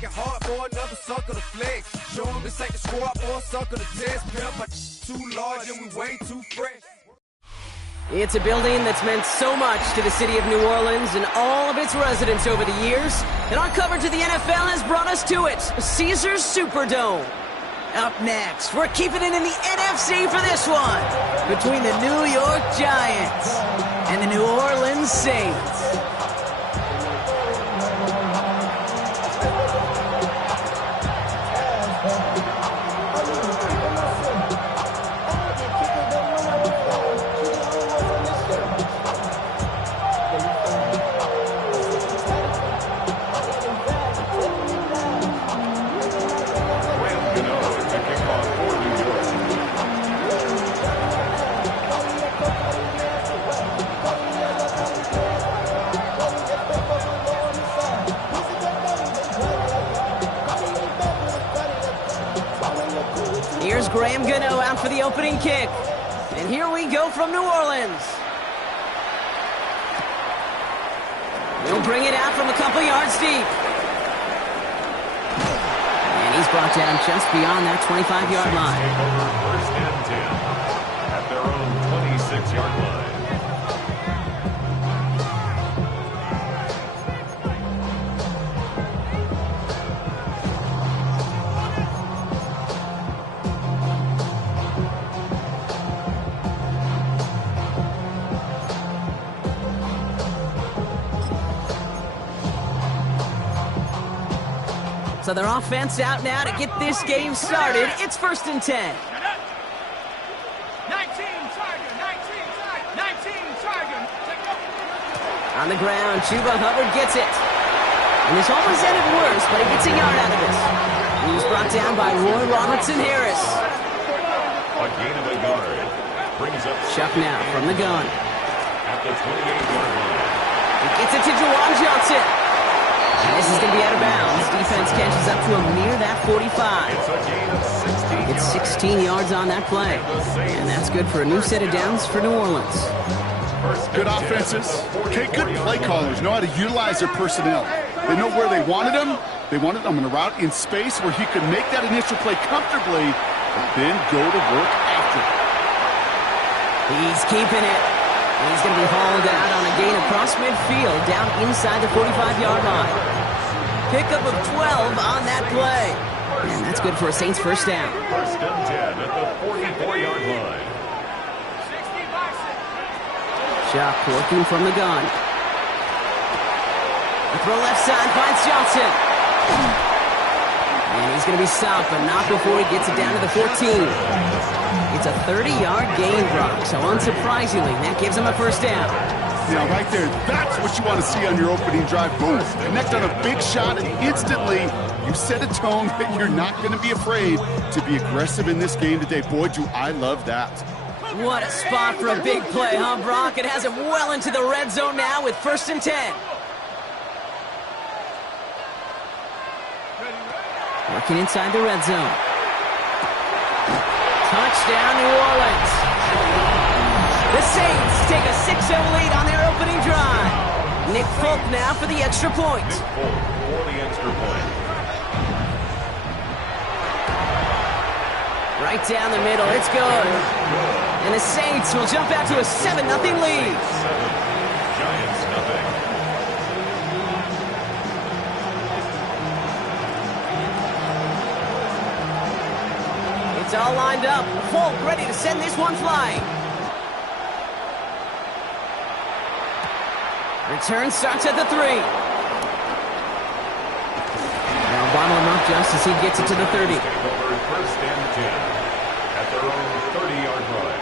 make it hard for another sucker to flex. Show him this ain't the squad or a sucker to test. Pimp, but too large and we way too fresh. It's a building that's meant so much to the city of New Orleans and all of its residents over the years. And our coverage of the NFL has brought us to it, Caesars Superdome. Up next, we're keeping it in the NFC for this one, between the New York Giants and the New Orleans Saints. Here's Graham Gano out for the opening kick. And here we go from New Orleans. He'll bring it out from a couple yards deep. And he's brought down just beyond that 25-yard line. First and 10 at their own 26-yard line. So their offense out now to get this game started. It's first and 10. 19 target. On the ground, Chuba Hubbard gets it. And this almost ended worse, but he gets a yard out of this. He was brought down by Roy Robertson Harris. A gain of a yard. Brings up Chuck now from the gun. at the 28-yard line. He gets it to Juwan Johnson. And this is going to be out of bounds. Defense catches up to him near that 45. It's a gain of 16 It's yards. 16 yards on that play. And that's good for a new set of downs for New Orleans. Good offenses. Okay, good play callers know how to utilize their personnel. They know where they wanted him. They wanted him in a route in space where he could make that initial play comfortably, but then go to work after. He's keeping it. He's going to be hauled out on a gain across midfield down inside the 45-yard line. Pickup of 12 on that play. And that's good for a Saints first down. First and 10 at the 44-yard line. Shock working from the gun. The throw left side finds Johnson. And he's going to be stopped, but not before he gets it down to the 14. It's a 30-yard gain, Brock, so unsurprisingly, that gives him a first down. Now, right there, that's what you want to see on your opening drive. Boom, connect on a big shot, and instantly you set a tone that you're not going to be afraid to be aggressive in this game today. Boy, do I love that. What a spot for a big play, huh, Brock? It has him well into the red zone now with first and 10. Working inside the red zone. Touchdown, New Orleans. The Saints take a 6-0 lead on their opening drive. Nick Folk now for the extra point. Nick Folk for the extra point. Right down the middle, it's good. And the Saints will jump out to a 7-0 lead. 7, Giants nothing. It's all lined up. Folk ready to send this one flying. Return starts at the 3. Now bottle him up just as he gets it to the 30. Take over first and 10 at their own 30-yard line.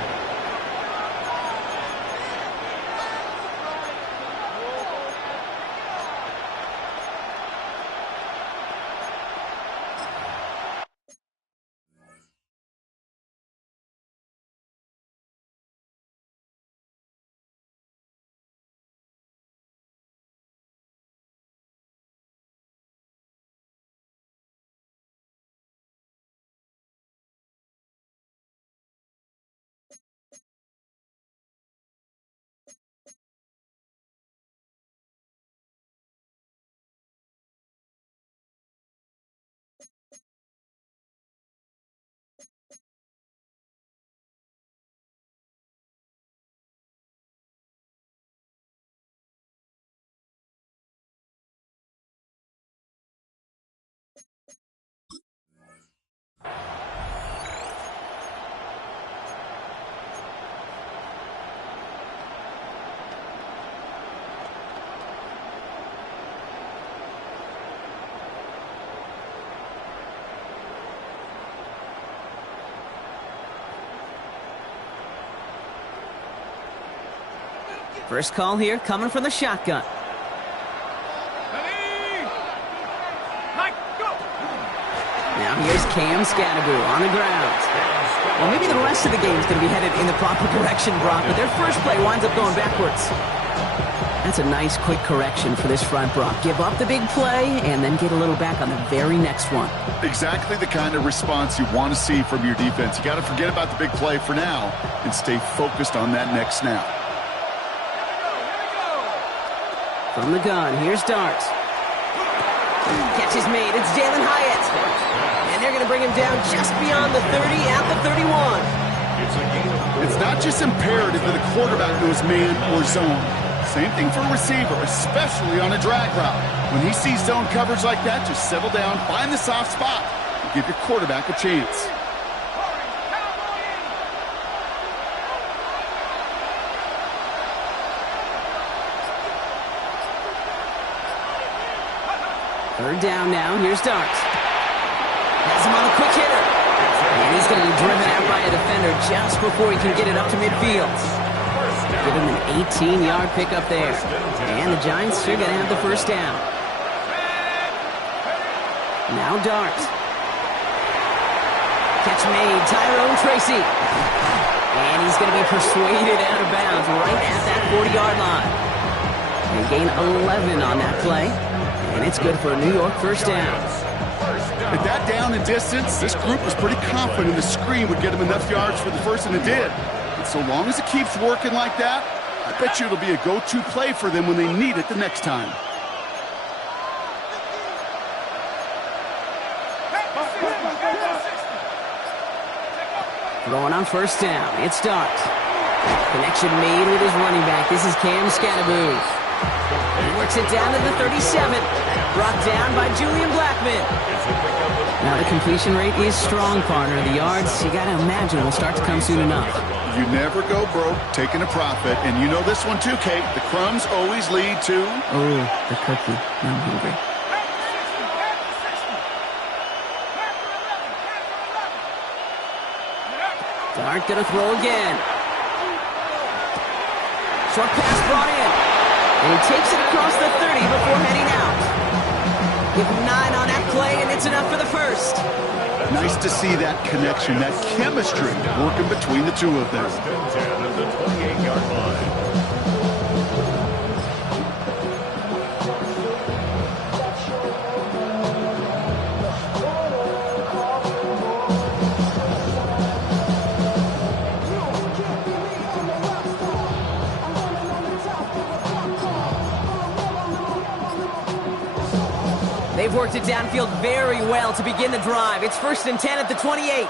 First call here coming from the shotgun. Now here's Cam Scatteroo on the ground. Well, maybe the rest of the game is going to be headed in the proper direction, Brock, but their first play winds up going backwards. That's a nice, quick correction for this front, Brock. Give up the big play and then get a little back on the very next one. Exactly the kind of response you want to see from your defense. You got to forget about the big play for now and stay focused on that next snap. From the gun, here's Dart. Catch is made. It's Jalen Hyatt. And they're going to bring him down just beyond the 30 at the 31. It's not just imperative that the quarterback knows man or zone. Same thing for a receiver, especially on a drag route. When he sees zone coverage like that, just settle down, find the soft spot, and give your quarterback a chance. Third down now. Here's Dart. Has him on a quick hitter. And he's going to be driven out by a defender just before he can get it up to midfield. Give him an 18-yard pickup there. And the Giants are going to have the first down. Now Dart. Catch made. Tyrone Tracy. And he's going to be persuaded out of bounds right at that 40-yard line. They gain 11 on that play. And it's good for a New York first down. At that down and distance, this group was pretty confident the screen would get them enough yards for the first, and it did. And so long as it keeps working like that, I bet you it'll be a go-to play for them when they need it the next time. Throwing on first down, it's Dart. Connection made with his running back. This is Cam Scatteroo. He works it down to the 37. Brought down by Julian Blackman. Now the completion rate is strong, partner. The yards, you got to imagine, will start to come soon enough. You never go broke taking a profit. And you know this one too, Kate. The crumbs always lead to... Oh, the cookie. I'm hungry. Dart gonna throw again. Short pass brought in. And he takes it across the 30 before heading out. Give him 9 on that play, and it's enough for the first. Nice to see that connection, that chemistry working between the two of them. At the 28-yard line. They've worked it downfield very well to begin the drive. It's 1st and 10 at the 28.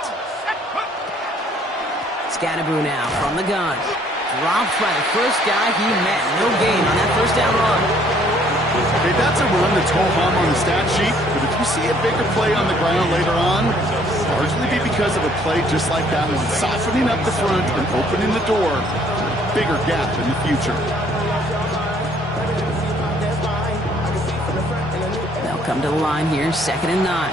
Scatteroo now from the gun. Dropped by the first guy he met. No gain on that first down run. Okay, that's a run that's ho-hum on the stat sheet, but if you see a bigger play on the ground later on, largely be because of a play just like that, and softening up the front and opening the door, bigger gap in the future. Come to the line here, 2nd and 9.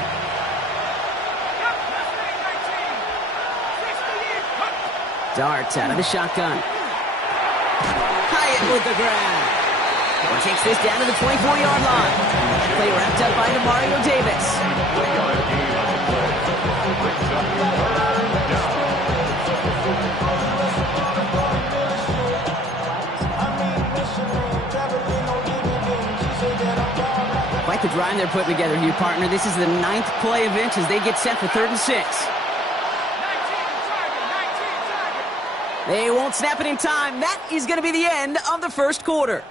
Dart out of the shotgun. Hyatt with the grab. He takes this down to the 24-yard line. Play wrapped up by Demario Davis. Quite the drive they're putting together here, partner. This is the 9th play of inch as they get set for 3rd and 6. They won't snap it in time. That is going to be the end of the first quarter.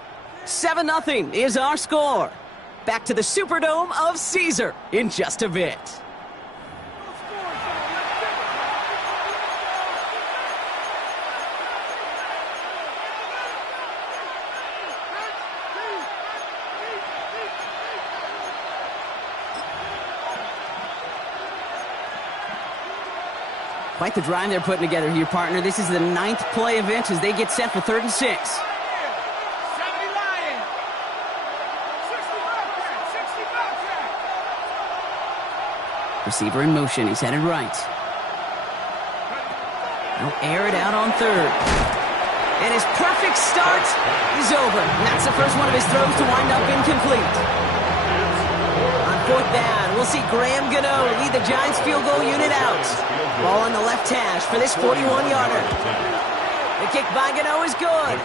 7-0 is our score. Back to the Superdome of Caesar in just a bit. Quite the drive they're putting together here, partner. This is the 9th play of inch as they get set for 3rd and 6. Receiver in motion. He's headed right. He'll air it out on 3rd. And his perfect start is over. And that's the first one of his throws to wind up incomplete. On fourth down, we'll see Graham Gano lead the Giants field goal unit out. Ball on the left hash for this 41-yarder. The kick by Gano is good.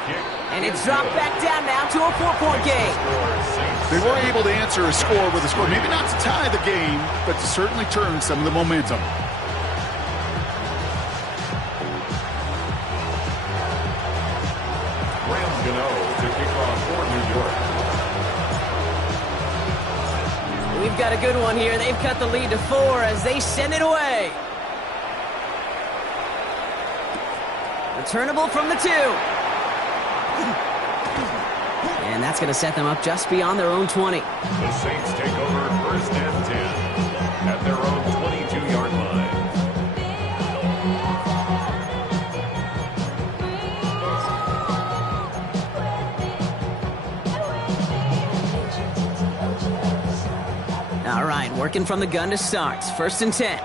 And it's dropped back down now to a 4-point game. They were able to answer a score with a score. Maybe not to tie the game, but to certainly turn some of the momentum. Graham Gano to kick off for New York. We've got a good one here. They've cut the lead to 4 as they send it away. Returnable from the 2. And that's going to set them up just beyond their own 20. The Saints take over first and 10 at their own 22-yard line. All right, working from the gun to start. First and 10.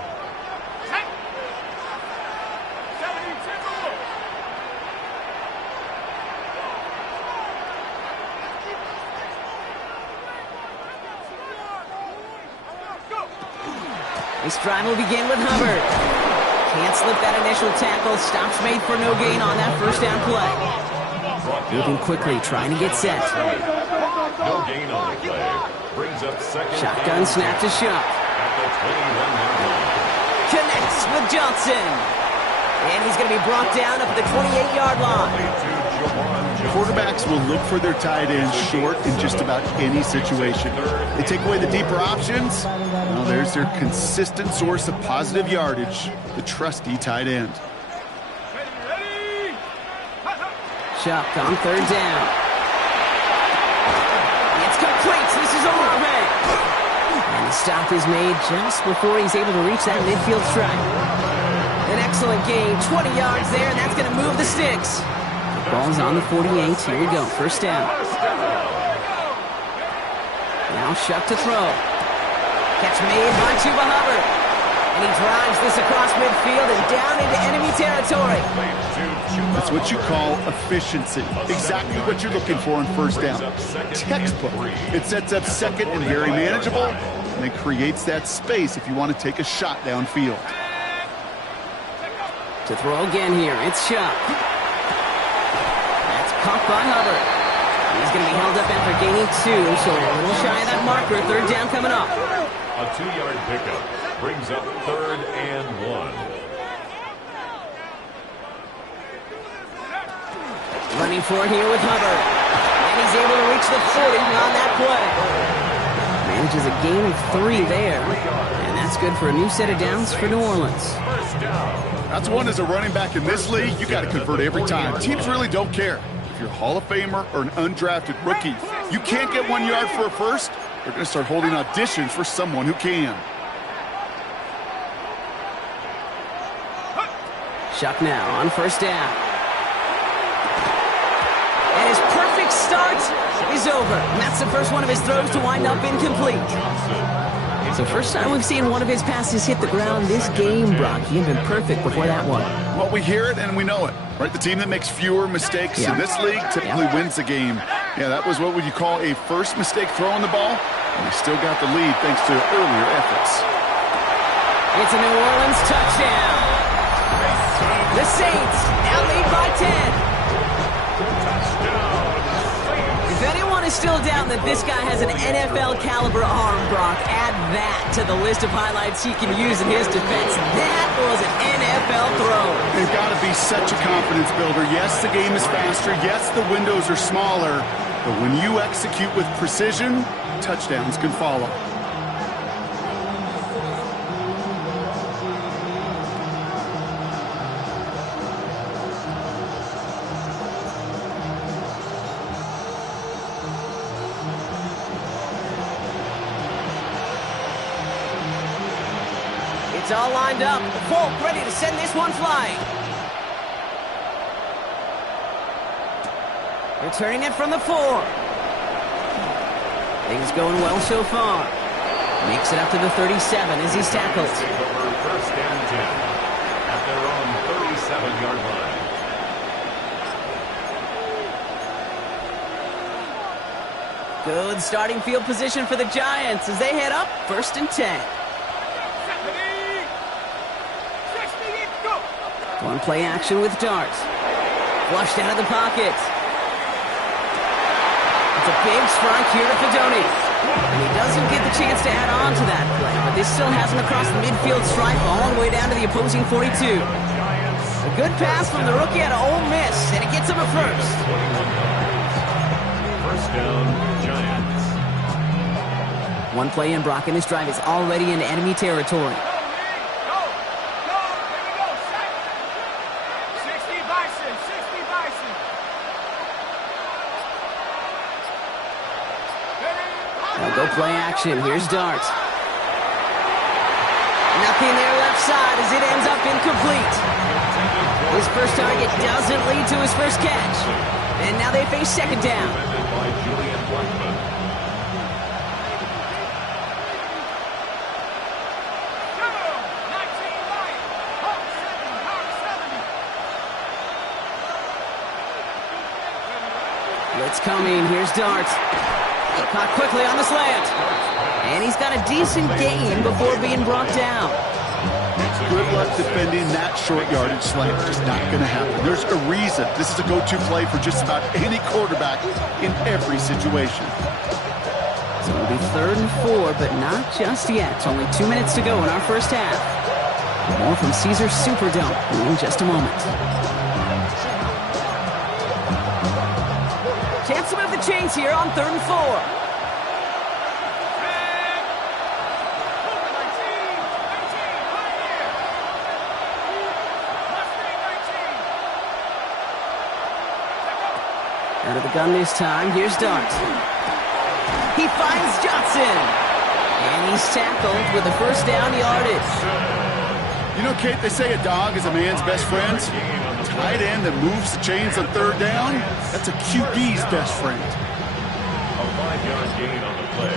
This drive will begin with Hubbard. Can't slip that initial tackle. Stops made for no gain on that first down play. Moving quickly, trying to get set. No gain on the play. Brings up second. Shotgun snap to Shuck. At the 21-yard line. Connects with Johnson. And he's going to be brought down up at the 28-yard line. Quarterbacks will look for their tight ends short in just about any situation. They take away the deeper options. Well, there's their consistent source of positive yardage, the trusty tight end. Shuck on third down. It's complete. This is Olave. And the stop is made just before he's able to reach that midfield strike. An excellent gain. 20 yards there, and that's going to move the sticks. Ball's on the 48. Here we go. First down. Now Shuck to throw. Catch made by Chuba Hubbard. And he drives this across midfield and down into enemy territory. That's what you call efficiency. Exactly what you're looking for on first down. Textbook. It sets up second and very manageable, and it creates that space if you want to take a shot downfield. To throw again here, it's Shuck. Caught by Hubbard. He's going to be held up after gaining 2, so a little shy of that marker. Third down coming up. A 2-yard pickup brings up third and 1. Running for it here with Hubbard. And he's able to reach the 40 on that play. Manages a gain of 3 there. And that's good for a new set of downs for New Orleans. First down. That's one as a running back in this league, you got to convert every time. Teams really don't care. If you're a Hall of Famer or an undrafted rookie, you can't get 1 yard for a first, they're going to start holding auditions for someone who can. Shuck now on first down. And his perfect start is over. And that's the first one of his throws to wind up incomplete. So first time we've seen one of his passes hit the ground this game, Brock. He had been perfect before that one. Well, we hear it and we know it, right? The team that makes fewer mistakes in this league typically wins the game. Yeah, that was what would you call a first mistake throwing the ball, and they still got the lead thanks to earlier efforts. It's a New Orleans touchdown. The Saints now lead by 10. If anyone is still down that this guy has an NFL caliber arm, Brock, add that to the list of highlights he can use in his defense. That was an NFL throw. They've got to be such a confidence builder. Yes, the game is faster. Yes, the windows are smaller. But when you execute with precision, touchdowns can follow. It's all lined up. Folk ready to send this one flying. Returning it from the 4. Things going well so far. Makes it up to the 37 as he's tackled. First and 10 at their own 37-yard line. Good starting field position for the Giants as they head up 1st and 10. One play action with Darts. Flushed out of the pocket. It's a big strike here to Fedoni. And he doesn't get the chance to add on to that play, but this still has him across the midfield stripe all the way down to the opposing 42. A good pass from the rookie out of Ole Miss, and it gets him a first. First down, Giants. One play in, Brock, and this drive is already into enemy territory. They'll go play action. Here's Darts. Nothing there left side as it ends up incomplete. His first target doesn't lead to his first catch. And now they face 2nd down. By Julian Blackman. Blitz coming. Here's Darts. Caught quickly on the slant. And he's got a decent gain before being brought down. Good luck defending that short yardage slant. Just not going to happen. There's a reason. This is a go-to play for just about any quarterback in every situation. So it'll be 3rd and 4, but not just yet. Only 2 minutes to go in our first half. More from Caesars Superdome in just a moment. Chance to move the chains here on 3rd and 4. Out of the gun this time, here's Dart. He finds Johnson. And he's tackled with the first down yardage. You know, Kate, they say a dog is a man's best friend. Tight end that moves the chains on 3rd down, that's a QB's best friend. A 5-yard gain on the play.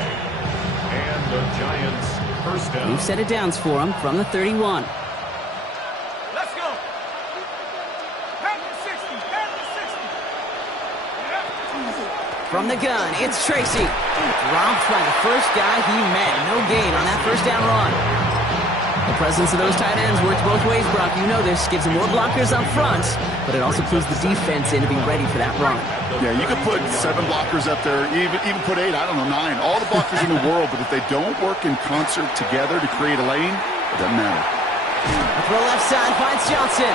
And the Giants first down. We've set it downs for him from the 31. Let's go. Head to 60. Head to 60. From the gun, it's Tracy. Dropped by the first guy he met. No gain on that first down run. The presence of those tight ends works both ways, Brock. You know this. Gives them more blockers up front, but it also clues the defense in to be ready for that run. Yeah, you could put 7 blockers up there, even put 8, I don't know, 9. All the blockers in the world, but if they don't work in concert together to create a lane, it doesn't matter. A throw left side finds Johnson.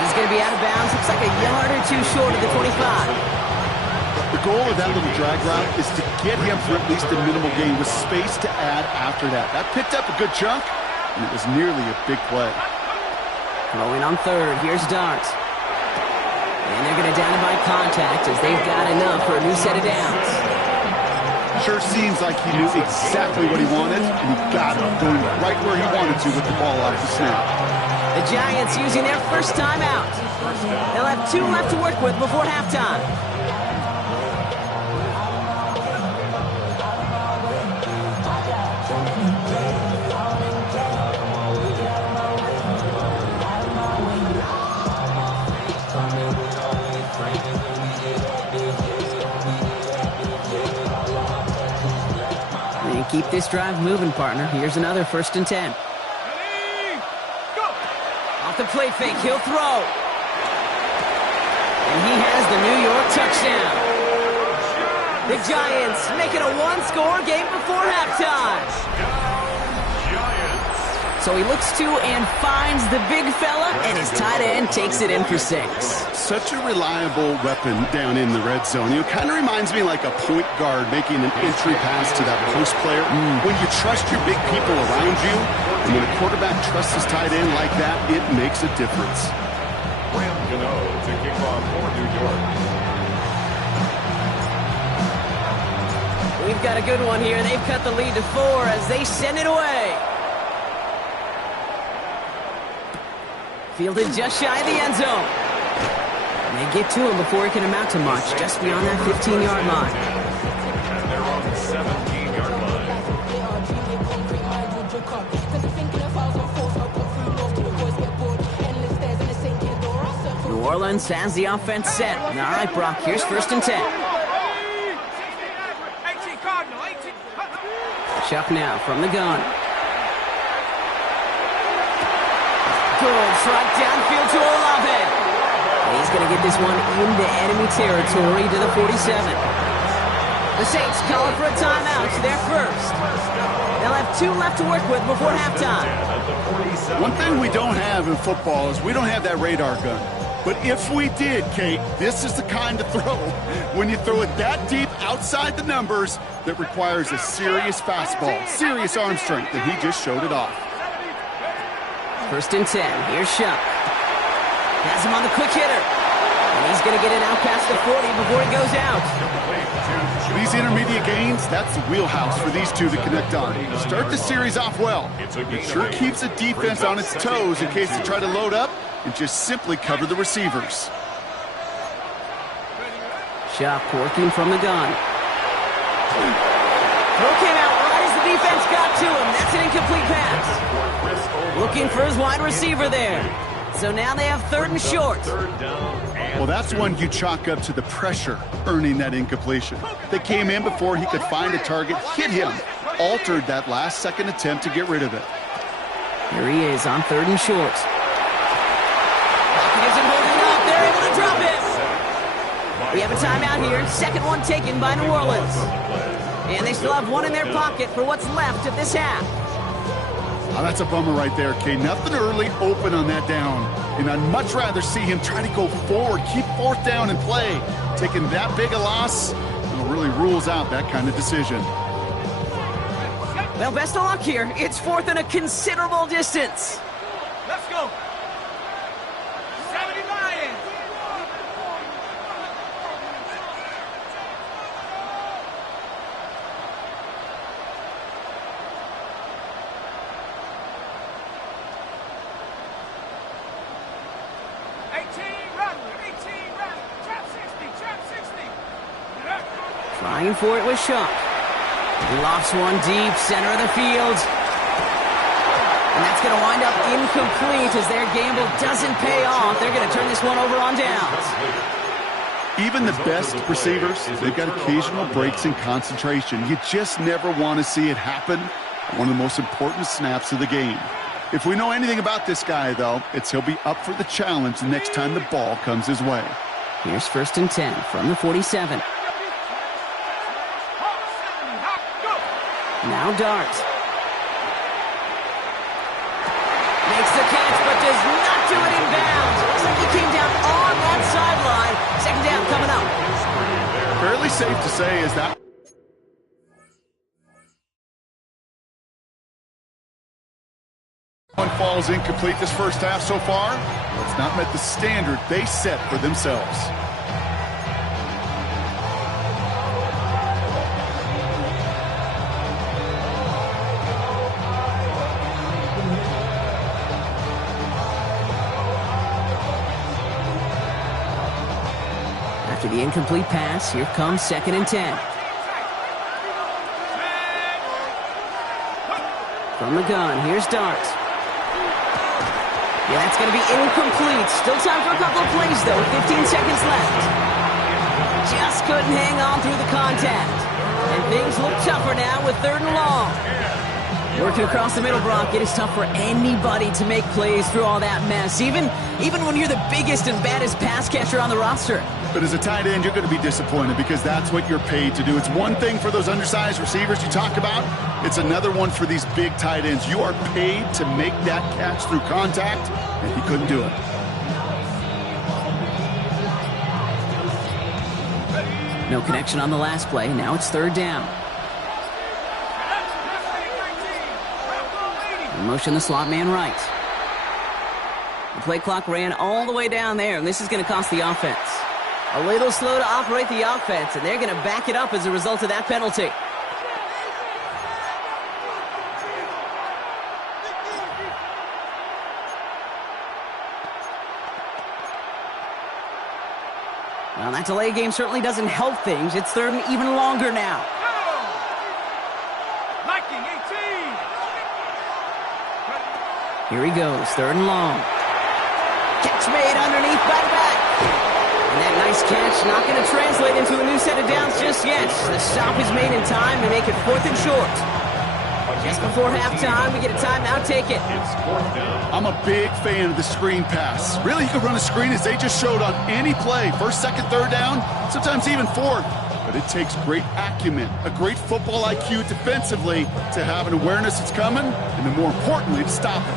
He's going to be out of bounds. Looks like a yard or 2 short of the 25. The goal of that little drag route is to get him for at least a minimal gain with space to add after that. That picked up a good chunk, and it was nearly a big play. Throwing on 3rd, here's Dart. And they're going to down him by contact as they've got enough for a new set of downs. Sure seems like he knew exactly what he wanted, and he got it, going right where he wanted to with the ball off the snap. The Giants using their first timeout. They'll have 2 left to work with before halftime. Keep this drive moving, partner. Here's another 1st and 10. Go. Off the play fake, he'll throw. And he has the New York touchdown. The Giants make it a 1-score game before halftime. So he looks to and finds the big fella, and his tight end takes it in for 6. Such a reliable weapon down in the red zone. You know, kind of reminds me like a point guard making an entry pass to that post player. When you trust your big people around you, and when a quarterback trusts his tight end like that, it makes a difference. Graham Gano to kick off for New York. We've got a good one here. They've cut the lead to 4 as they send it away. Fielded just shy of the end zone. And they get to him before he can amount to much, just beyond that 15-yard line. And they're on the 17-yard line. New Orleans has the offense set. All right, Brock, here's 1st and 10. Chuck now from the gun. Good strike downfield to Olave. And he's going to get this one into enemy territory to the 47. The Saints calling for a timeout. They're first. They'll have 2 left to work with before halftime. One thing we don't have in football is we don't have that radar gun. But if we did, Kate, this is the kind of throw, when you throw it that deep outside the numbers, that requires a serious fastball, serious arm strength, and he just showed it off. First and 10. Here's Shuck. Has him on the quick hitter. And he's going to get it out past the 40 before he goes out. These intermediate gains, that's the wheelhouse for these two to connect on. Start the series off well. It sure keeps the defense on its toes in case they try to load up and just simply cover the receivers. Shuck working from the gun. Throw came out right as the defense got to him. That's an incomplete pass. Looking for his wide receiver there. So now they have 3rd and short. Well, that's one you chalk up to the pressure earning that incompletion. They came in before he could find a target, hit him, altered that last-second attempt to get rid of it. Here he is on 3rd and short. Pocket isn't holding up. They're able to drop it. We have a timeout here. Second one taken by New Orleans. And they still have one in their pocket for what's left of this half. Oh, that's a bummer right there, Kay. Nothing early open on that down. And I'd much rather see him try to go forward, keep 4th down and play. Taking that big a loss, it really rules out that kind of decision. Well, best of luck here. It's 4th and a considerable distance. Let's go. 70 Lions. Trying for it with Shuck. He lofts one deep, center of the field. And that's going to wind up incomplete as their gamble doesn't pay off. They're going to turn this one over on downs. Even the best receivers, they've got occasional breaks in concentration. You just never want to see it happen on one of the most important snaps of the game. If we know anything about this guy, though, it's he'll be up for the challenge the next time the ball comes his way. Here's 1st and 10 from the 47. Now Dart. Makes the catch, but does not do it in bounds. Looks like he came down on that sideline. 2nd down coming up. Fairly safe to say is that one falls incomplete this first half so far. It's not met the standard they set for themselves. After the incomplete pass, here comes 2nd and 10. From the gun, here's Dart. Yeah, that's going to be incomplete. Still time for a couple of plays, though. 15 seconds left. Just couldn't hang on through the contact. And things look tougher now with 3rd and long. Working across the middle, Brock, it is tough for anybody to make plays through all that mess, even when you're the biggest and baddest pass catcher on the roster. But as a tight end, you're going to be disappointed because that's what you're paid to do. It's one thing for those undersized receivers you talk about. It's another one for these big tight ends. You are paid to make that catch through contact, and he couldn't do it. No connection on the last play. Now it's 3rd down. Motion the slot man right. The play clock ran all the way down there, and this is going to cost the offense. A little slow to operate the offense, and they're going to back it up as a result of that penalty. Well, that delay game certainly doesn't help things. It's 3rd and even longer now. Here he goes, 3rd and long. Catch made underneath by the back. And that nice catch not going to translate into a new set of downs just yet. The stop is made in time to make it 4th and short. Just before halftime, we get a timeout. Take it. It's 4th down. I'm a big fan of the screen pass. Really, you can run a screen as they just showed on any play. First, second, third down, sometimes even fourth. But it takes great acumen, a great football IQ defensively to have an awareness it's coming, and then more importantly, to stop it.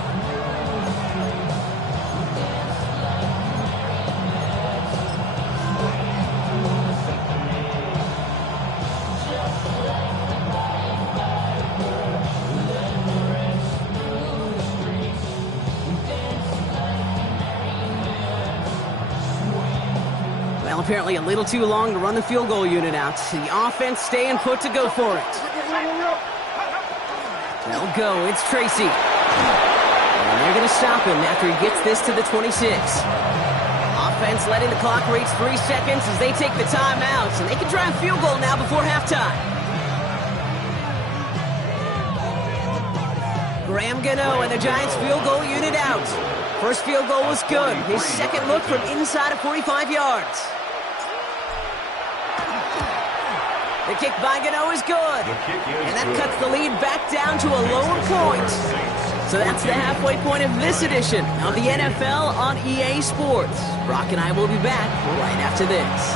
Well, apparently a little too long to run the field goal unit out. The offense staying put to go for it. They'll go. It's Tracy. And they're going to stop him after he gets this to the 26. Offense letting the clock reach 3 seconds as they take the timeouts. And they can try a field goal now before halftime. Graham Gano and the Giants field goal unit out. First field goal was good. His second look from inside of 45 yards. The kick by Gano is good. And that cuts the lead back down to a lower point. So that's the halfway point of this edition of the NFL on EA Sports. Brock and I will be back right after this.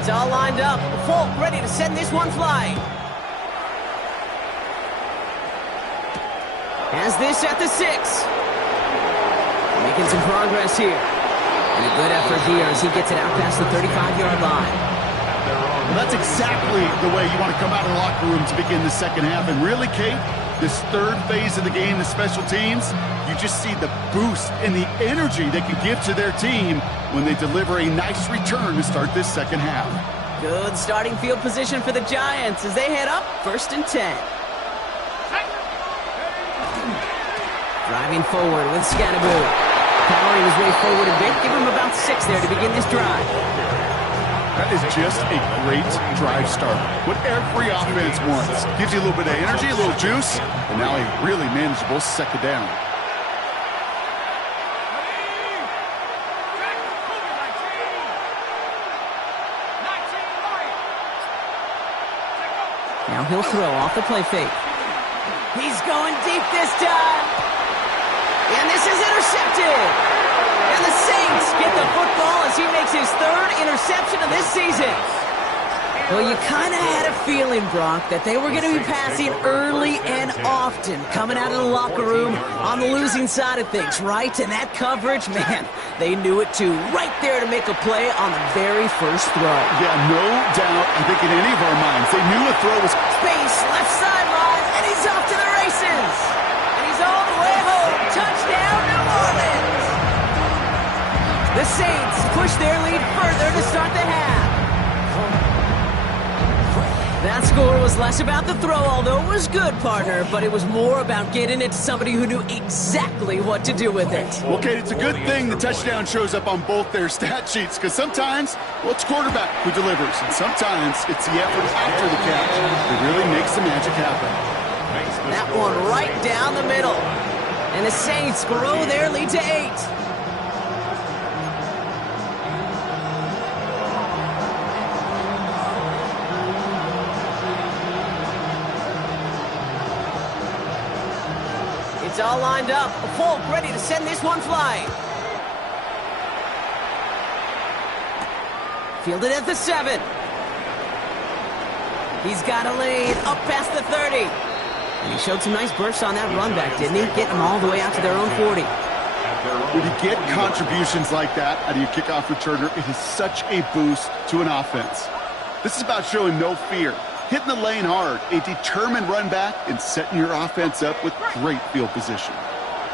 It's all lined up. Folk ready to send this one flying. Has this at the 6. Making some progress here. And a good effort here as he gets it out past the 35-yard line. Well, that's exactly the way you want to come out of the locker room to begin the second half. And really, Kate, this third phase of the game, the special teams, you just see the boost and the energy they can give to their team when they deliver a nice return to start this second half. Good starting field position for the Giants as they head up 1st and 10. Driving forward with Scatterboot. Powering his way forward a bit. Give him about 6 there to begin this drive. That is just a great drive start. What every offense wants. Gives you a little bit of energy, a little juice, and now a really manageable second down. Now he'll throw off the play fake. He's going deep this time. And this is intercepted. And the Saints get the football as he makes his 3rd interception of this season. Well, you kind of had a feeling, Brock, that they were going to be passing early and often coming out of the locker room on the losing side of things, right? And that coverage, man, they knew it too. Right there to make a play on the very first throw. Yeah, no doubt. I think in any of our minds, they knew a throw was... Space, left sideline, and he's off to the races. And he's all the way home. Touchdown, New Orleans. The Saints push their lead further to start the half. That score was less about the throw, although it was good, partner, but it was more about getting it to somebody who knew exactly what to do with it. Well, Kate, it's a good thing the touchdown shows up on both their stat sheets, because sometimes, well, it's quarterback who delivers, and sometimes it's the effort after the catch that really makes the magic happen. That one right down the middle. And the Saints grow their lead to 8. It's all lined up. Folk ready to send this one flying. Fielded at the 7. He's got a lane up past the 30. And he showed some nice bursts on that run back, didn't he? Getting them all the way out to their own 40. When you get contributions like that out of your kickoff returner, it is such a boost to an offense. This is about showing no fear, hitting the lane hard, a determined run back, and setting your offense up with great field position.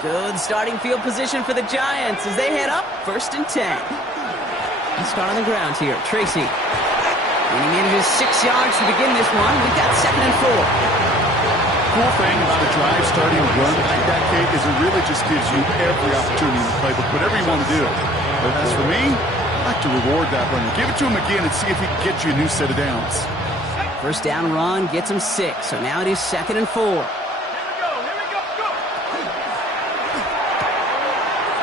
Good starting field position for the Giants as they head up 1st and 10. Let's start on the ground here. Tracy. And he manages 6 yards to begin this one. We've got 2nd and 4. Cool thing about a drive starting run like that, Kate, is it really just gives you every opportunity in the playbook, whatever you want to do. But as for me, I like to reward that runner. Give it to him again and see if he can get you a new set of downs. First down run gets him 6, so now it is 2nd and 4.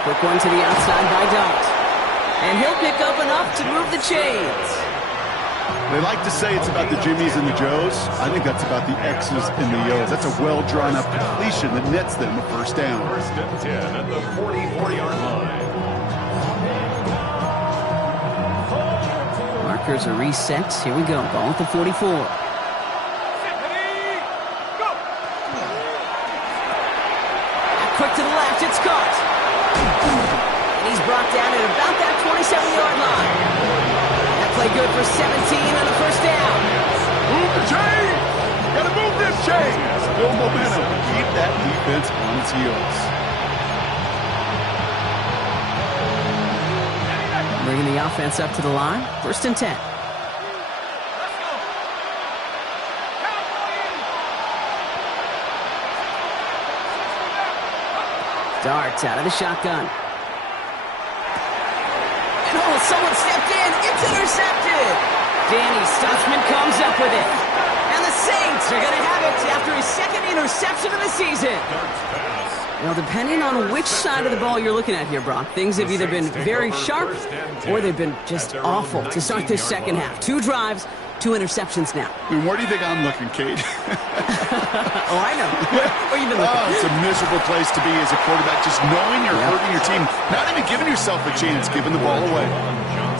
Quick one to the outside by Dart. And he'll pick up enough to move the chains. They like to say it's about the Jimmies and the Joes. I think that's about the X's and the O's. That's a well-drawn-up completion that nets them a first down. First and 10 at the 44-yard line. Markers are reset. Here we go. Ball at the 44. Quick to the left. It's caught. And he's brought down at about that 27-yard line. That play good for 17 and a first down. Move the chain! Gotta move this chain! Build momentum. Keep that defense on its heels. Bringing the offense up to the line. First and 10. Dart out of the shotgun. And oh, someone stepped in. It's intercepted. Danny Stutzman comes up with it. And the Saints are going to have it after his second interception of the season. Well, depending on which side of the ball you're looking at here, Brock, things have either been very sharp or they've been just awful to start this second half. 2 drives, 2 interceptions now. I mean, where do you think I'm looking, Kate? Oh, I know. Where you been looking? Oh, it's a miserable place to be as a quarterback, just knowing you're hurting your team, not even giving yourself a chance, giving the ball away.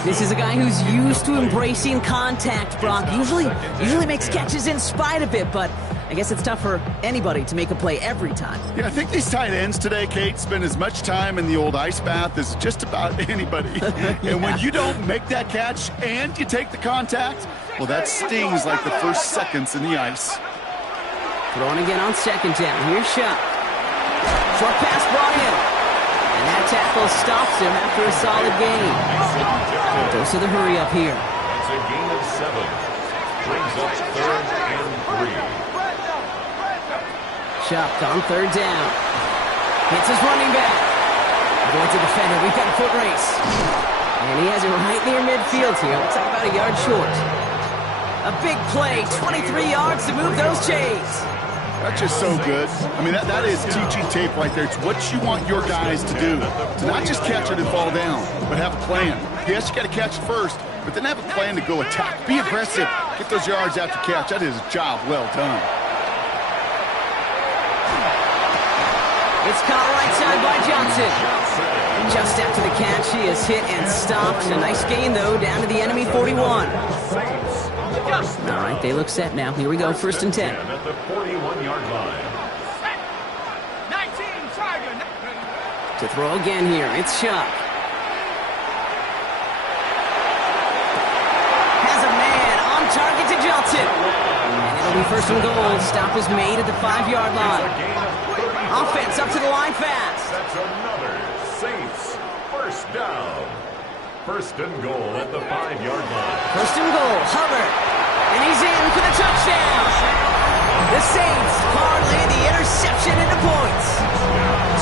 This is a guy who's used to embracing contact, Brock. Usually makes catches in spite of it, but I guess it's tough for anybody to make a play every time. Yeah, I think these tight ends today, Kate, spend as much time in the old ice bath as just about anybody. And when you don't make that catch and you take the contact, well, that stings like the first seconds in the ice. Throwing again on second down. Here's Shuck. Short pass brought in. And that tackle stops him after a solid gain. Goes to the hurry up here. It's a gain of 7. Brings up 3rd and 3. Shuck on 3rd down. Hits his running back. Going to defender. We've got a foot race. And he has it right near midfield here. Looks like about a yard short. A big play. 23 yards to move those chains. That's just so good. I mean, that is teaching tape right there. It's what you want your guys to do. To not just catch it and fall down, but have a plan. Yes, you got to catch it first, but then have a plan to go attack. Be aggressive. Get those yards after catch. That is a job well done. It's caught right side by Johnson. Just after the catch, he is hit and stopped. A nice gain, though, down to the enemy 41. All right, they look set now. Here we go, 1st and 10. At the 41-yard line. To throw again here, it's Shuck. Has a man on target to Jelton. And it'll be 1st and goal. Stop is made at the 5-yard line. Offense up to the line fast. That's another Saints first down. 1st and goal at the 5-yard line. 1st and goal, Hubbard. And he's in for the touchdown. The Saints parlay the interception into points.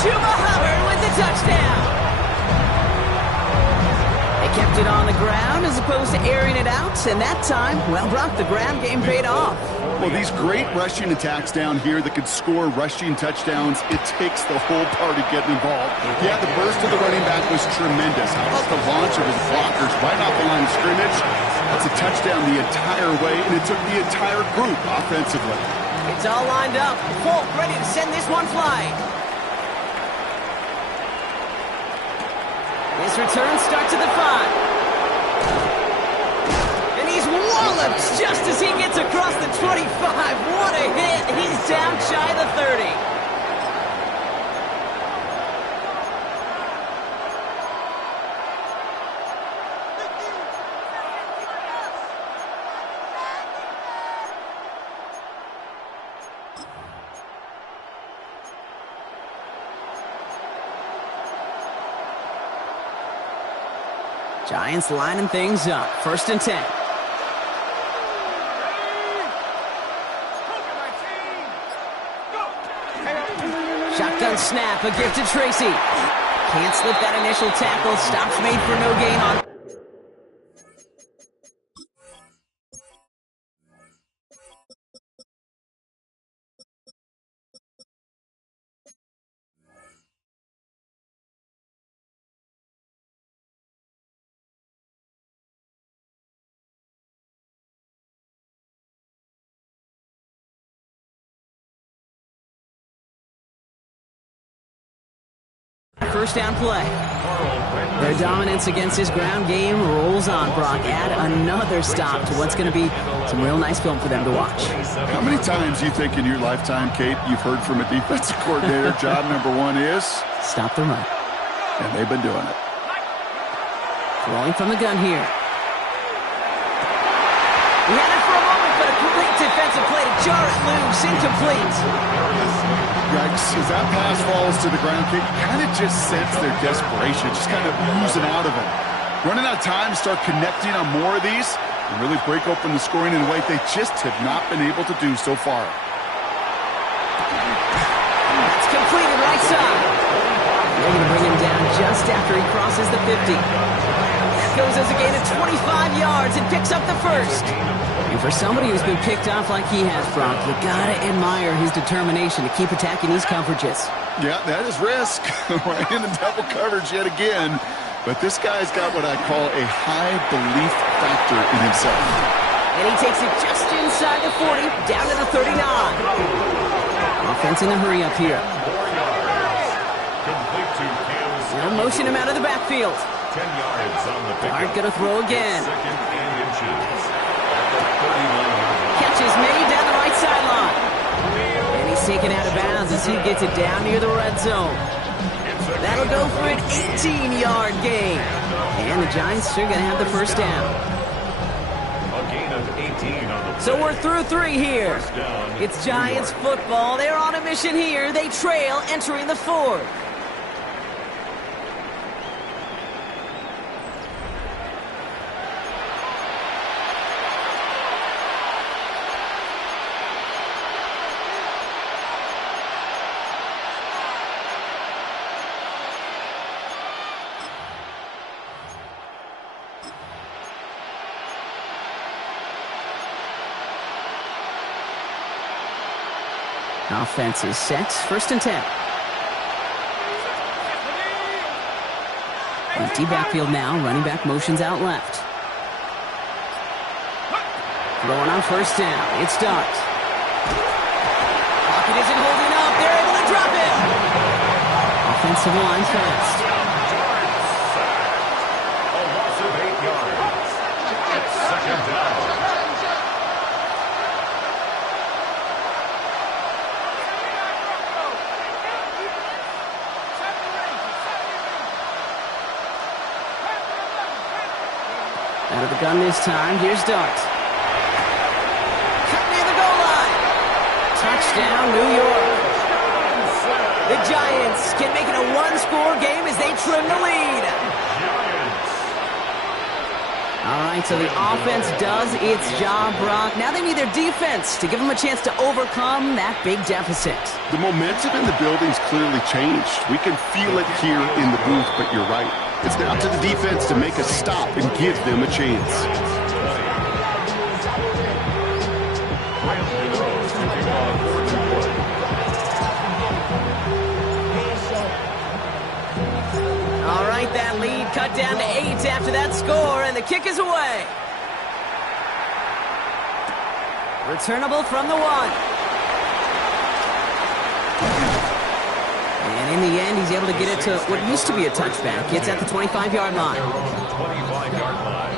Chuba Hubbard with the touchdown. They kept it on the ground as opposed to airing it out. And that time, well, Brock, the ground game paid off. Well, these great rushing attacks down here that could score rushing touchdowns, it takes the whole party getting involved. Yeah, the burst of the running back was tremendous. How about the launch of his blockers right off the line of scrimmage? That's a touchdown the entire way, and it took the entire group offensively. It's all lined up. Folk ready to send this one flying. This return starts at the 5. And he's walloped just as he gets across the 25. What a hit. He's down shy of the 30. Giants lining things up. 1st and 10. Shotgun snap, a gift to Tracy. Can't slip that initial tackle. Stops made for no gain on first down play. Their dominance against this ground game rolls on, Brock. Add another stop to what's going to be some real nice film for them to watch. How many times do you think in your lifetime, Kate, you've heard from a defensive coordinator, job number one is? Stop the run. And they've been doing it. Throwing from the gun here. He had it for a moment, but a great defensive play to jar it loose. Incomplete. Yikes. As that pass falls to the ground, Kate, you kind of just sense their desperation, just kind of oozing out of it. Running out of time to start connecting on more of these and really break open the scoring in a way they just have not been able to do so far. That's completed right side. They're going to bring him down just after he crosses the 50. That goes as a gain of 25 yards and picks up the first. And for somebody who's been picked off like he has, Brock, you got to admire his determination to keep attacking these coverages. Yeah, that is risk. Right in the double coverage yet again. But this guy's got what I call a high belief factor in himself. And he takes it just inside the 40, down to the 39. Offense in a hurry up here. They'll motion him out of the backfield. 10 yards on the pickup. Dart gonna throw again. Second and inches. Catches made down the right sideline. And he's taken out of bounds as he gets it down near the red zone. That'll go for an 18-yard gain. And the Giants are going to have the first down. A gain of 18 on the So we're through 3 here. It's Giants football. They're on a mission here. They trail entering the 4th. Offense is set. First and 10. Empty backfield now. Running back motions out left. Throwing on first down. It's Dart. Pocket isn't holding up. They're able to drop it. Offensive line fast. A loss of 8 yards. It's second down. Out of the gun this time. Here's Dart. Cut near the goal line. Touchdown, New York. The Giants can make it a one-score game as they trim the lead. All right, so the offense does its job, Brock. Now they need their defense to give them a chance to overcome that big deficit. The momentum in the building's clearly changed. We can feel it here in the booth, but you're right. It's now to the defense to make a stop and give them a chance. All right, that lead cut down to 8 after that score, and the kick is away. Returnable from the 1. And in the end, he's able to get it to what used to be a touchback. It's at the 25-yard line. 25-yard line.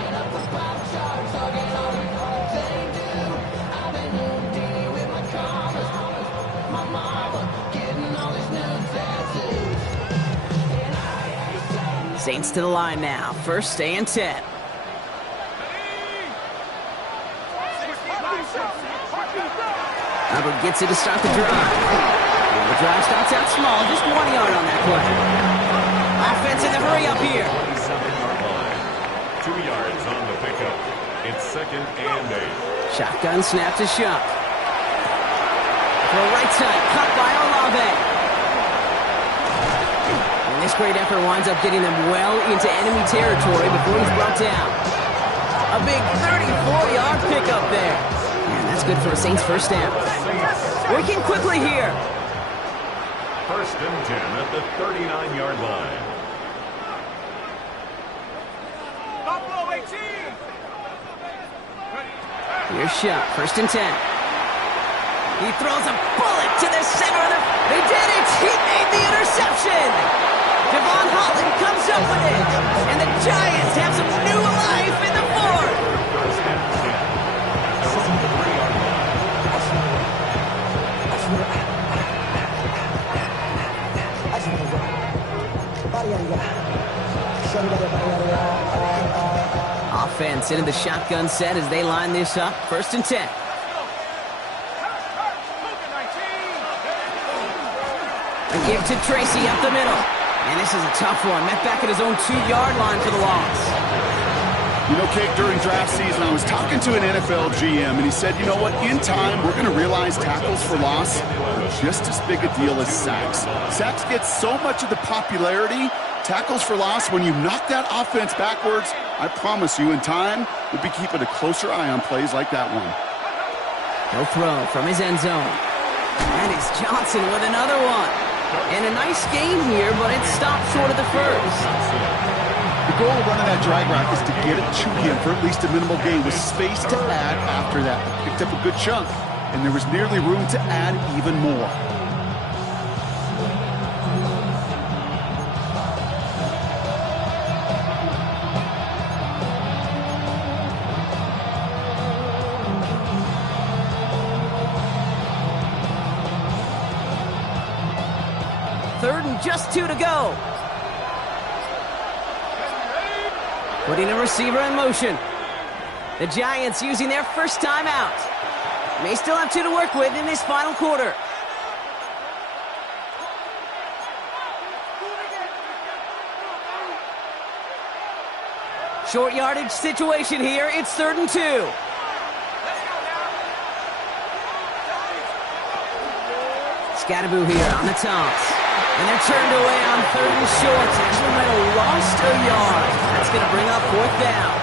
Saints to the line now. First and 10. Hubbard gets it to start the drive. The drive starts out small, just 1 yard on that play. Offense in the hurry up here. 27-yard line. 2 yards on the pickup. It's second and 8. Shotgun snap to Shuck. Throw right side, cut by Olave. And this great effort winds up getting them well into enemy territory before he's brought down. A big 34-yard pickup there. And that's good for a Saints first down. Working quickly here. First and 10 at the 39-yard line. Buffalo 18. Here's Shuck, first and 10. He throws a bullet to the center of the... They did it! He made the interception! Devon Holland comes up with it. And the Giants have some new life in the fourth. Offense into the shotgun set as they line this up. 1st and 10. A give to Tracy up the middle. And this is a tough one. Met back at his own 2-yard line for the loss. You know, Kate, during draft season, I was talking to an NFL GM, and he said, you know what, in time, we're going to realize tackles for loss are just as big a deal as sacks. Sacks get so much of the popularity. Tackles for loss, when you knock that offense backwards, I promise you, in time, we'll be keeping a closer eye on plays like that one. He'll throw from his end zone. And it's Johnson with another one. And a nice game here, but it stopped short of the first. The goal of running that drag route is to get it to him for at least a minimal gain with space to add after that. Picked up a good chunk, and there was nearly room to add even more. Just 2 to go. Putting a receiver in motion. The Giants using their first time out. May still have 2 to work with in this final quarter. Short yardage situation here. It's 3rd and 2. Scattaboo here on the toss. And they're turned away on 3rd and short. Actually might have lost a yard. That's going to bring up 4th down.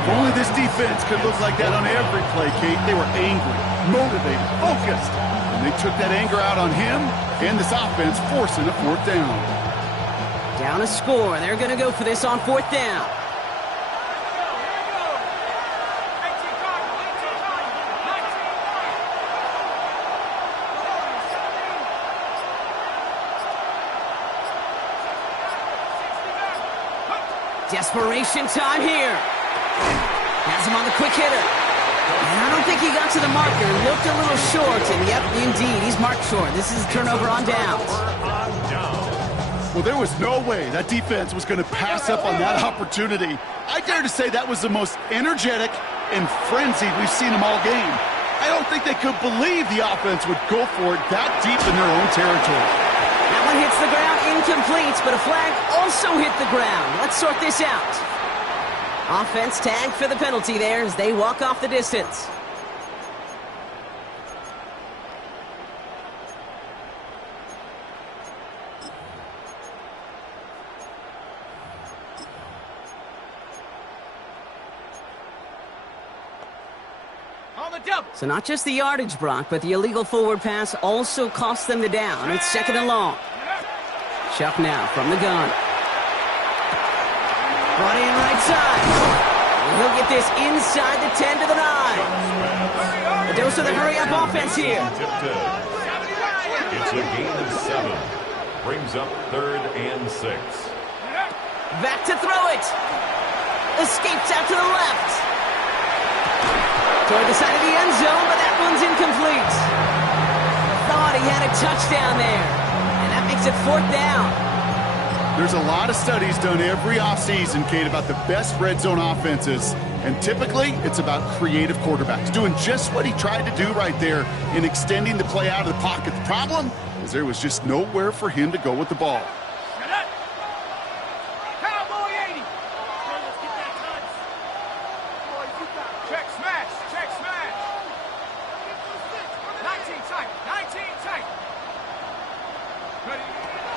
If only this defense could look like that on every play, Kate. They were angry, motivated, focused. And they took that anger out on him and this offense, forcing a 4th down. Down a score. They're going to go for this on 4th down. Desperation time here. Has him on the quick hitter. And I don't think he got to the marker. Looked a little short, and yep, indeed, he's marked short. This is a turnover on downs. Well, there was no way that defense was going to pass up on that opportunity. I dare to say that was the most energetic and frenzied we've seen them all game. I don't think they could believe the offense would go for it that deep in their own territory. That one hits the ground, incomplete, but a flag also hit the ground. Let's sort this out. Offense tagged for the penalty there as they walk off the distance. So not just the yardage, Brock, but the illegal forward pass also cost them the down. It's 2nd and long. Shuck now from the gun. Brought in right side. And he'll get this inside the 10 to the 9. A dose of the hurry-up offense here. It's a gain of 7. Brings up 3rd and 6. Back to throw it. Escapes out to the left. Toward the side of the end zone, but that one's incomplete. Thought he had a touchdown there. And that makes it 4th down. There's a lot of studies done every offseason, Kate, about the best red zone offenses. And typically, it's about creative quarterbacks, doing just what he tried to do right there in extending the play out of the pocket. The problem is there was just nowhere for him to go with the ball.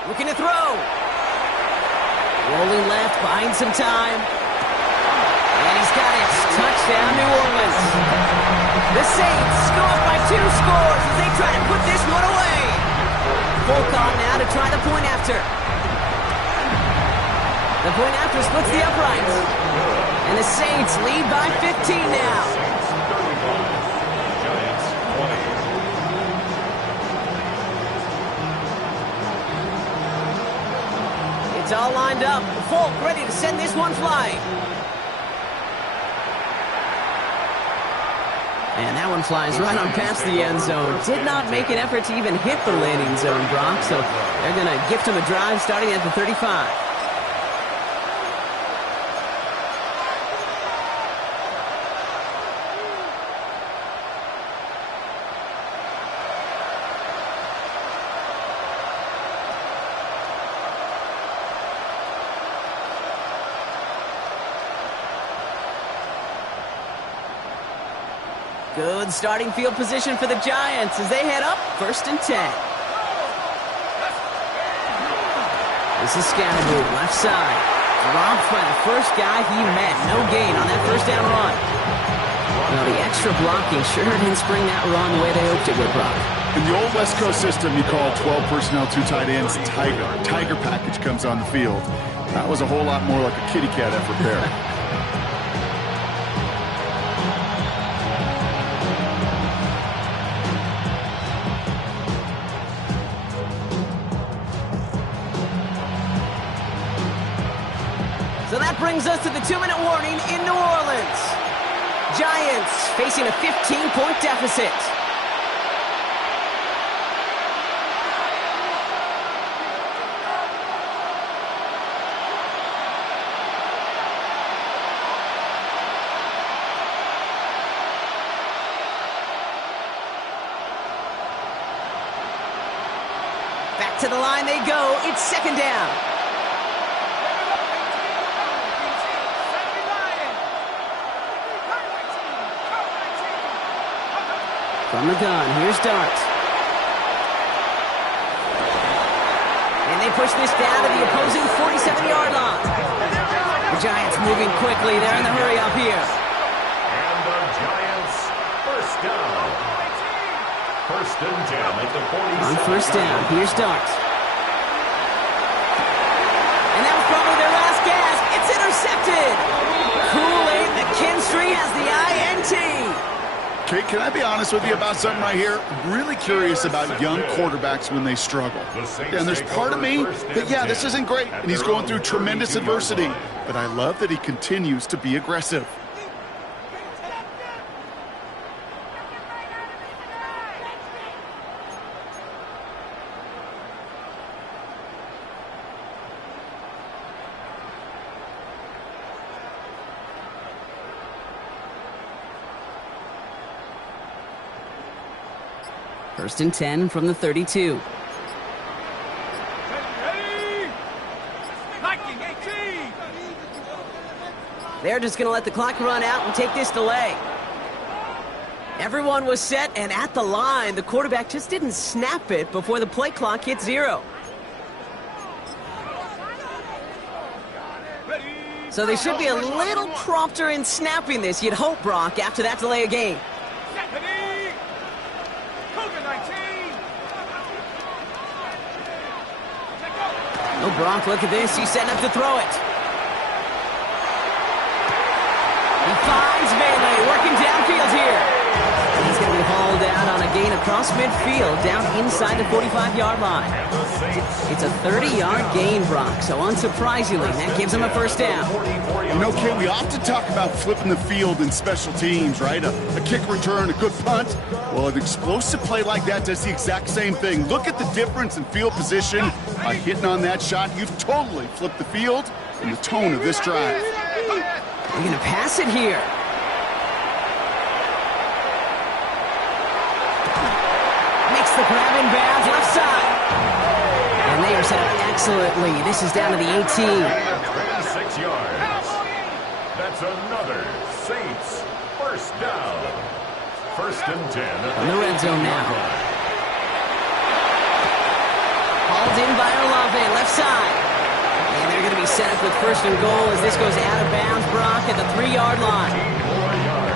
Looking to throw. Rolling left, buying some time. And he's got it. Touchdown, New Orleans. The Saints score by 2 scores as they try to put this one away. Folk on now to try the point after. The point after splits the uprights. And the Saints lead by 15 now. It's all lined up. Folk ready to send this one flying. And that one flies right on past the end zone. Did not make an effort to even hit the landing zone, Brock. So they're going to gift him a drive starting at the 35. Good starting field position for the Giants as they head up 1st and 10. This is Scatterboo, left side. Dropped by the first guy he met. No gain on that first down run. Well, the extra blocking sure didn't spring that run the way they hoped it would, Brock. In the old West Coast system, you call 12 personnel, 2 tight ends, Tiger. Tiger package comes on the field. That was a whole lot more like a kitty cat effort there. So that brings us to the 2-minute warning in New Orleans. Giants facing a 15-point deficit. Back to the line they go. It's 2nd down. From the gun, here's Dart. And they push this down to the opposing 47-yard line. The Giants moving quickly. They're in the hurry up here. And the Giants, 1st down. 1st and 10 at the 47. On 1st down, here's Dart. And that was probably their last gasp. It's intercepted. Kool-Aid McKinstry has the INT. Okay, can I be honest with you about something right here? I'm really curious about young quarterbacks when they struggle. And there's part of me that, yeah, this isn't great, and he's going through tremendous adversity. But I love that he continues to be aggressive. First and 10 from the 32. They're just going to let the clock run out and take this delay. Everyone was set and at the line. The quarterback just didn't snap it before the play clock hit 0. So they should be a little prompter in snapping this, you'd hope, Brock, after that delay of game. Oh, Brock, look at this. He's setting up to throw it. He finds Bailey working downfield here. And he's going to be hauled down on a gain across midfield down inside the 45-yard line. It's a 30-yard gain, Brock, so unsurprisingly, that gives him a 1st down. You know, Kay, we often talk about flipping the field in special teams, right? A kick return, a good punt. Well, an explosive play like that does the exact same thing. Look at the difference in field position. By hitting on that shot, you've totally flipped the field and the tone of this drive. They're going to pass it here. Makes the grab in bounds, left side. And they are set up excellently. This is down to the 18. 26 yards. That's another Saints 1st down. 1st and 10 on the red zone now. Hauled in by Olave, left side. And they're going to be set up with 1st and goal as this goes out of bounds, Brock, at the 3-yard line.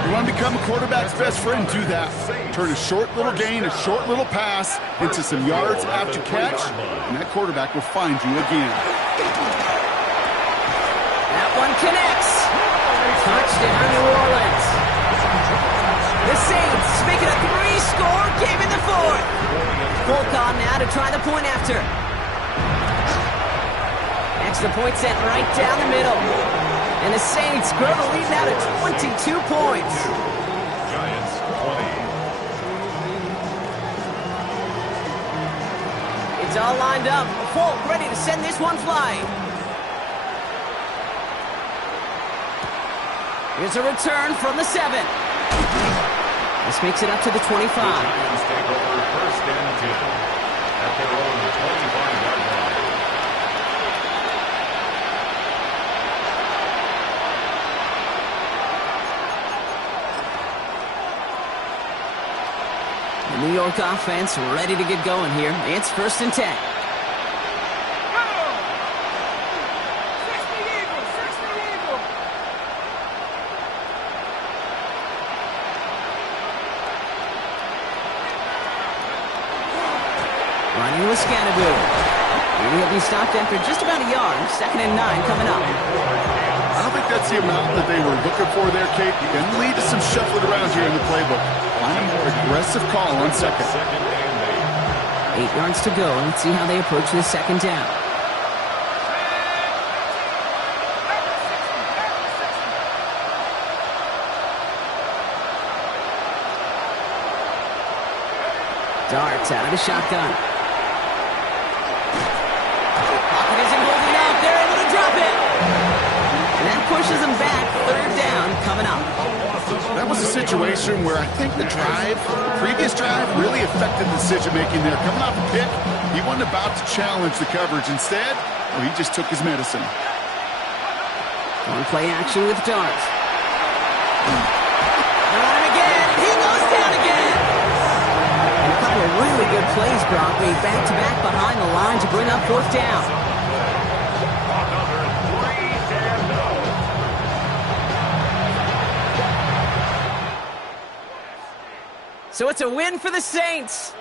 You want to become a quarterback's best friend? Do that. Turn a short little gain, a short little pass into some yards after catch, and that quarterback will find you again. That one connects. Touchdown, New Orleans. The Saints make it a 3-score game in the 4th. Folk on now to try the point after. Extra point sent right down the middle. And the Saints grow the lead now to 22 points. Giants 20. It's all lined up. Folk ready to send this one flying. Here's a return from the 7. This makes it up to the 25. Falcons take over first and 10 at their own 25-yard line. The New York offense ready to get going here. It's first and 10. Running with Scannaboo. He'll be stopped after just about a yard. Second and 9 coming up. I don't think that's the amount that they were looking for there, Kate. And lead to some shuffling around here in the playbook. Find a more aggressive call on second. 8 yards to go. Let's see how they approach this second down. Darts out of the shotgun. Pocket isn't holding up. They're able to drop it. And that pushes them back. Third down coming up. That was a situation where I think the previous drive, really affected the decision-making there. Coming off a pick, he wasn't about to challenge the coverage. Instead, he just took his medicine. On play action with Darts. And again, he goes down again. And a couple of really good plays, Brock, made back-to-back behind the line to bring up fourth down. So it's a win for the Saints.